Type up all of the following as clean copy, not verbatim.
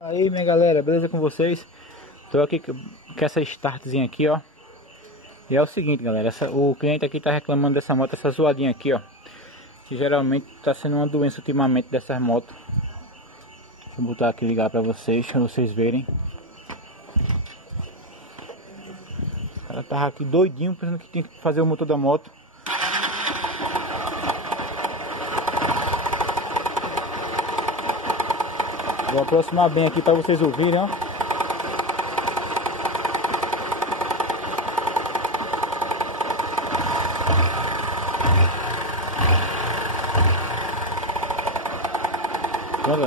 Aí minha galera, beleza com vocês? Tô aqui com essa startzinha aqui, ó. E é o seguinte, galera, o cliente aqui tá reclamando dessa moto, essa zoadinha aqui, ó, que geralmente tá sendo uma doença ultimamente dessas motos. Deixa eu botar aqui, ligar pra vocês verem. O cara tava aqui doidinho, pensando que tinha que fazer o motor da moto. Vou aproximar bem aqui para vocês ouvirem, ó.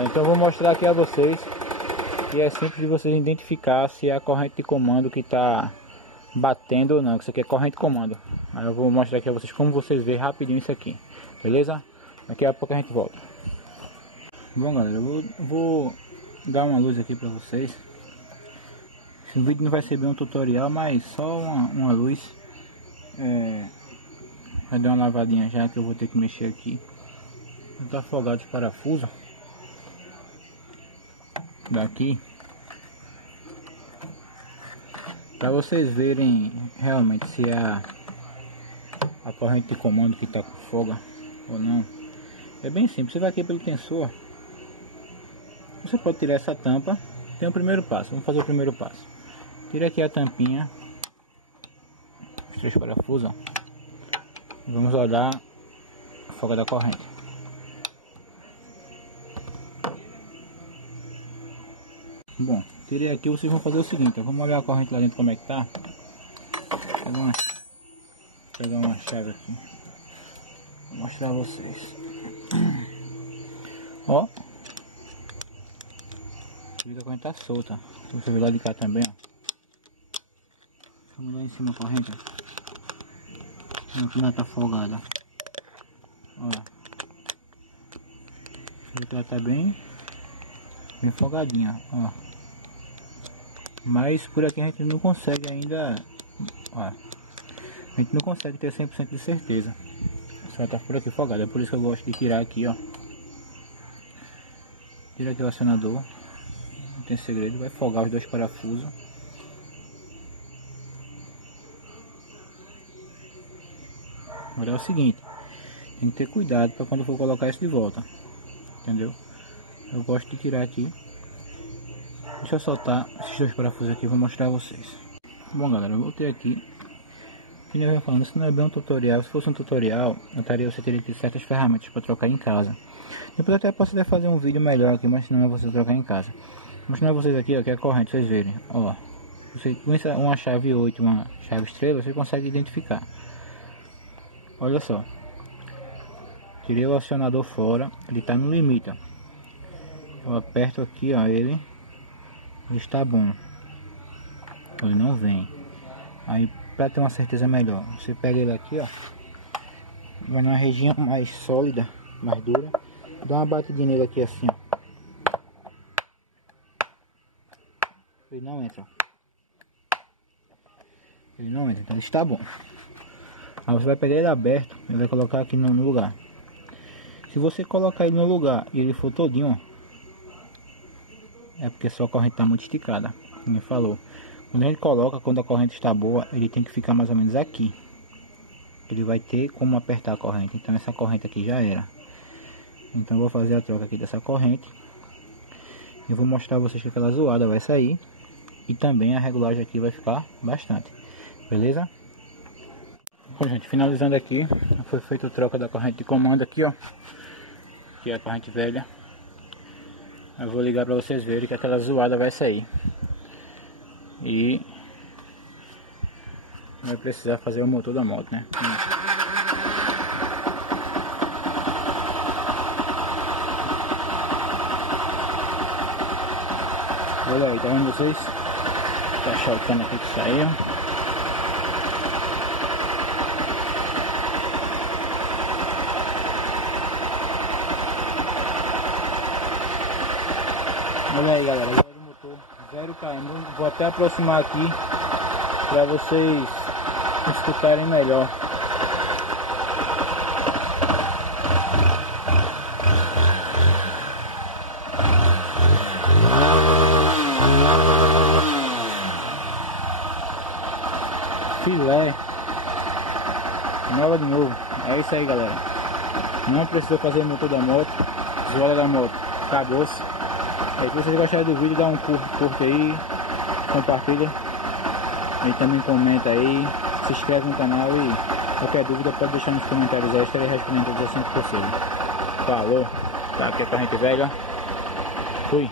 Então vou mostrar aqui a vocês que é simples de vocês identificar se é a corrente de comando que está batendo ou não, que isso aqui é corrente de comando. Aí eu vou mostrar aqui a vocês como vocês verem rapidinho isso aqui, beleza? Daqui a pouco a gente volta. Bom, galera, eu vou dar uma luz aqui para vocês. Esse vídeo não vai ser bem um tutorial, mas só uma luz. Vai dar uma lavadinha já, que eu vou ter que mexer aqui. Tá afogado de parafuso daqui, para vocês verem realmente se é a corrente de comando que tá com folga ou não. É bem simples, você vai aqui pelo tensor. Você pode tirar essa tampa. Tem o primeiro passo, vamos fazer o primeiro passo. Tira aqui a tampinha, os 3 parafusos, ó. Vamos olhar a folga da corrente. Bom, tirei aqui, vocês vão fazer o seguinte, ó, vamos olhar a corrente lá dentro como é que tá. Pegar uma chave aqui, vou mostrar a vocês. Ó, a corrente tá solta. Você vê lá de cá também, ó. Vamos lá em cima a corrente, ó. Aqui ela tá folgada. Olha. Ela tá bem folgadinha, ó. Mas por aqui a gente não consegue ainda, ó. A gente não consegue ter 100% de certeza. Só tá por aqui folgada. É por isso que eu gosto de tirar aqui, ó. Tira aqui o acionador. Não tem segredo, vai folgar os 2 parafusos. Agora é o seguinte, tem que ter cuidado para quando for colocar isso de volta, entendeu? Eu gosto de tirar aqui. Deixa eu soltar esses 2 parafusos aqui, vou mostrar a vocês. Bom, galera, eu voltei aqui. Como eu ia falando, isso não é bem um tutorial. Se fosse um tutorial, você teria que ter certas ferramentas para trocar em casa. Depois até posso fazer um vídeo melhor aqui, mas não é você trocar em casa. Vou mostrar a vocês aqui, ó, que é a corrente, vocês verem. Ó, você com uma chave 8, uma chave estrela, você consegue identificar. Olha só. Tirei o acionador fora, ele está no limite, ó. Eu aperto aqui, ó, ele está bom. Ele não vem. Aí, para ter uma certeza melhor, você pega ele aqui, ó, vai numa região mais sólida, mais dura, dá uma batidinha nele aqui assim, ó. Ele não entra. Ele não entra, então ele está bom. Aí você vai pegar ele aberto e vai colocar aqui no lugar. Se você colocar ele no lugar e ele for todinho, ó, é porque sua corrente está muito esticada, como ele falou. Quando a gente coloca, quando a corrente está boa, ele tem que ficar mais ou menos aqui. Ele vai ter como apertar a corrente. Então essa corrente aqui já era. Então eu vou fazer a troca aqui dessa corrente. Eu vou mostrar a vocês que aquela zoada vai sair. E também a regulagem aqui vai ficar bastante. Beleza? Bom, gente, finalizando aqui, foi feita a troca da corrente de comando aqui, ó. Que é a corrente velha. Eu vou ligar para vocês verem que aquela zoada vai sair. E vai precisar fazer o motor da moto, né? Olha aí, tá vendo vocês? Tá chalcando aqui que saiu. Olha aí, galera, agora o motor 0 km. Vou até aproximar aqui para vocês escutarem melhor. filé. Nova de novo. É isso aí, galera. Não precisa fazer motor da moto. Zoada da moto. Acabou-se. Se vocês gostaram do vídeo, dá um curto aí. Compartilha. E também comenta aí. Se inscreve no canal e qualquer dúvida pode deixar nos comentários aí. Eu estarei respondendo todos assim que possível. Falou. Tá aqui a corrente velha. Fui.